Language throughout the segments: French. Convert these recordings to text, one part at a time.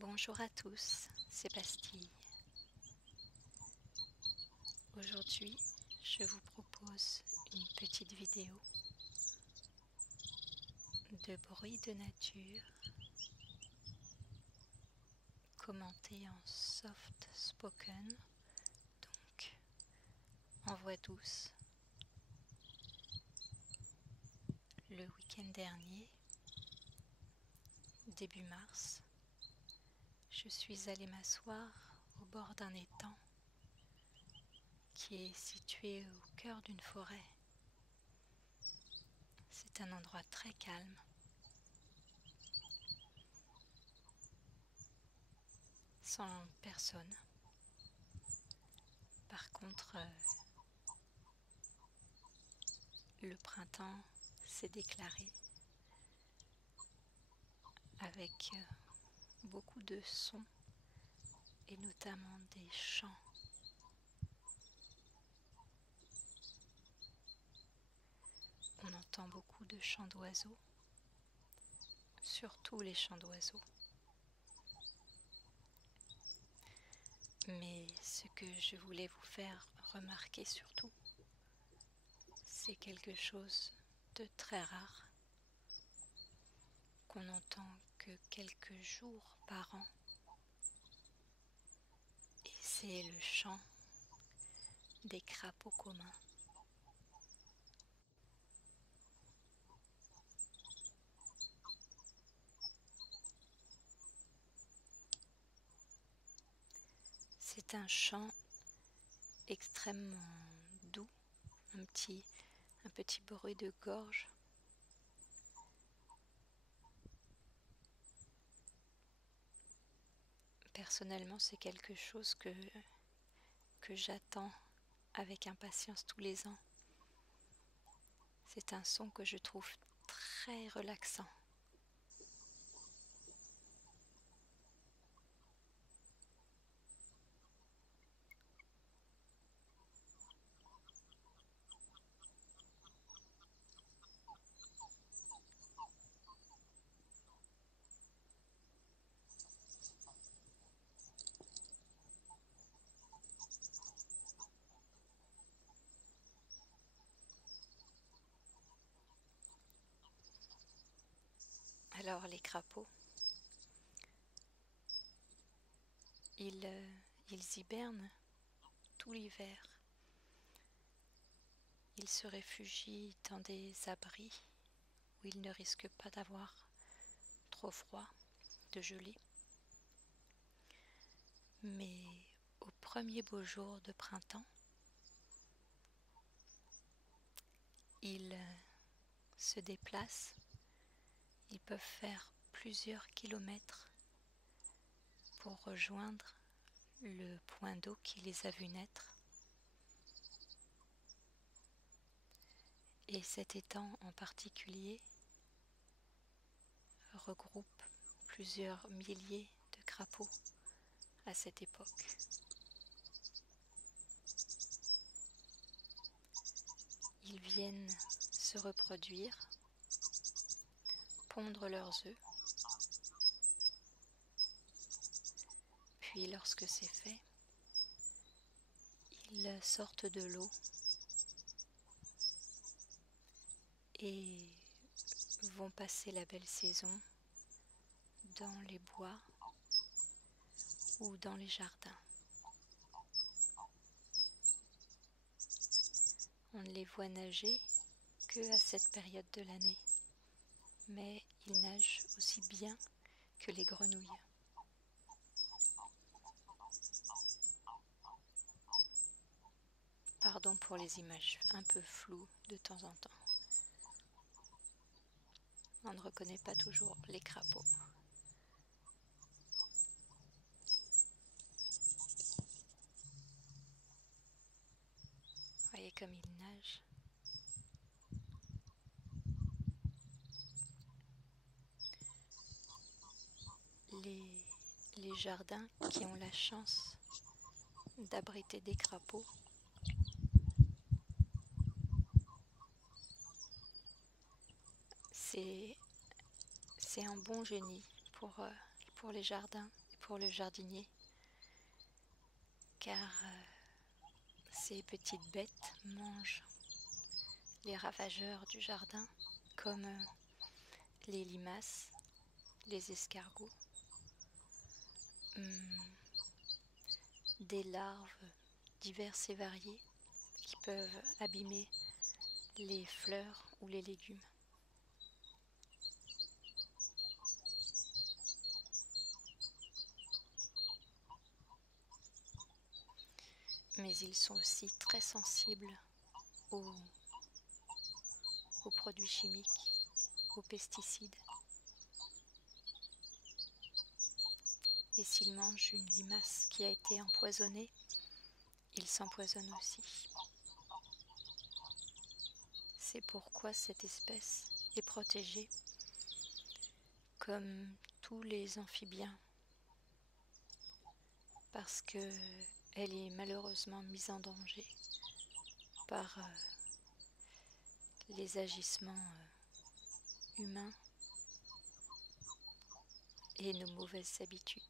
Bonjour à tous, c'est Bastille. Aujourd'hui, je vous propose une petite vidéo de bruit de nature commentée en soft spoken, donc en voix douce. Le week-end dernier, début mars, je suis allée m'asseoir au bord d'un étang qui est situé au cœur d'une forêt. C'est un endroit très calme, sans personne. Par contre, le printemps s'est déclaré avec beaucoup de sons et notamment des chants. On entend beaucoup de chants d'oiseaux, surtout les chants d'oiseaux. Mais ce que je voulais vous faire remarquer surtout, c'est quelque chose de très rare qu'on n'entend que quelques jours par an. Et c'est le chant des crapauds communs. C'est un chant extrêmement doux, un petit bruit de gorge. Personnellement, c'est quelque chose que j'attends avec impatience tous les ans. C'est un son que je trouve très relaxant. Alors les crapauds, ils hibernent tout l'hiver. Ils se réfugient dans des abris où ils ne risquent pas d'avoir trop froid, de geler. Mais au premier beau jour de printemps, ils se déplacent. Ils peuvent faire plusieurs kilomètres pour rejoindre le point d'eau qui les a vus naître. Et cet étang en particulier regroupe plusieurs milliers de crapauds à cette époque. Ils viennent se reproduire, pondre leurs œufs, puis lorsque c'est fait, ils sortent de l'eau et vont passer la belle saison dans les bois ou dans les jardins. On ne les voit nager que à cette période de l'année, mais ils nagent aussi bien que les grenouilles. Pardon pour les images un peu floues de temps en temps. On ne reconnaît pas toujours les crapauds. Voyez comme ils nagent. Les jardins qui ont la chance d'abriter des crapauds c'est un bon génie pour les jardins pour le jardinier, car ces petites bêtes mangent les ravageurs du jardin, comme les limaces, les escargots, des larves diverses et variées qui peuvent abîmer les fleurs ou les légumes. Mais ils sont aussi très sensibles aux produits chimiques, aux pesticides. Et s'ils mangent une limace qui a été empoisonnée, ils s'empoisonnent aussi. C'est pourquoi cette espèce est protégée, comme tous les amphibiens, parce qu'elle est malheureusement mise en danger par les agissements humains et nos mauvaises habitudes.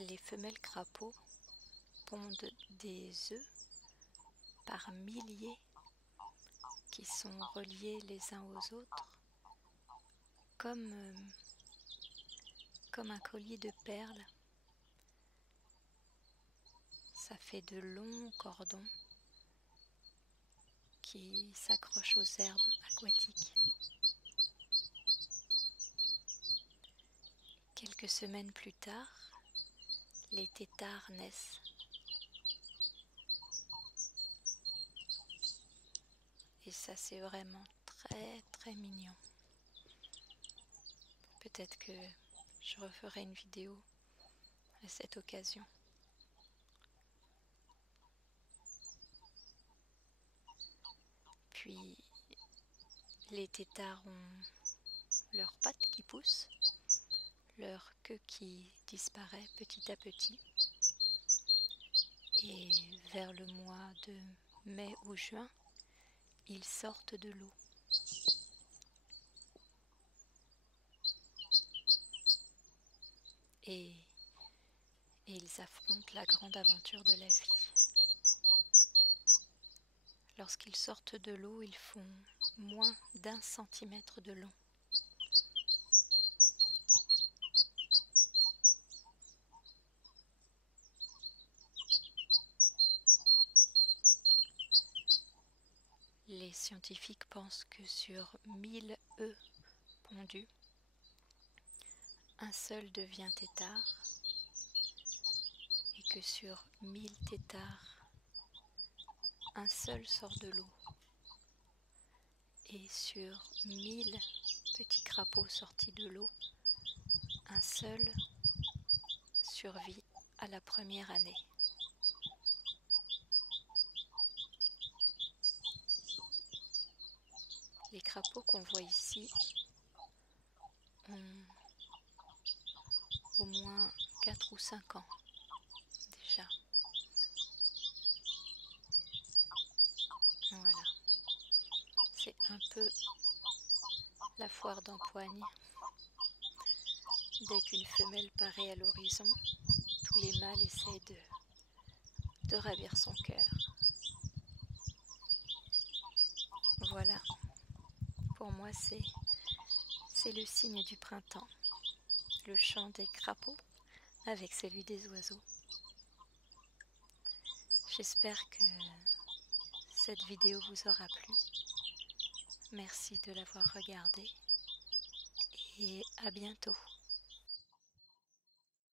Les femelles crapauds pondent des œufs par milliers qui sont reliés les uns aux autres comme un collier de perles. Ça fait de longs cordons qui s'accrochent aux herbes aquatiques. Quelques semaines plus tard, les têtards naissent. Et ça, c'est vraiment très très mignon. Peut-être que je referai une vidéo à cette occasion. Puis les têtards ont leurs pattes qui poussent, leur queue qui disparaît petit à petit. Et vers le mois de mai ou juin, ils sortent de l'eau. Et ils affrontent la grande aventure de la vie. Lorsqu'ils sortent de l'eau, ils font moins d'1 centimètre de long. Les scientifiques pensent que sur 1000 œufs pondus, un seul devient têtard, et que sur 1000 têtards, un seul sort de l'eau. Et sur 1000 petits crapauds sortis de l'eau, un seul survit à la première année. Les crapauds qu'on voit ici ont au moins 4 ou 5 ans déjà. Voilà. C'est un peu la foire d'empoigne. Dès qu'une femelle paraît à l'horizon, tous les mâles essayent de ravir son cœur. Voilà. Pour moi, c'est le signe du printemps. Le chant des crapauds avec celui des oiseaux. J'espère que cette vidéo vous aura plu. Merci de l'avoir regardée et à bientôt.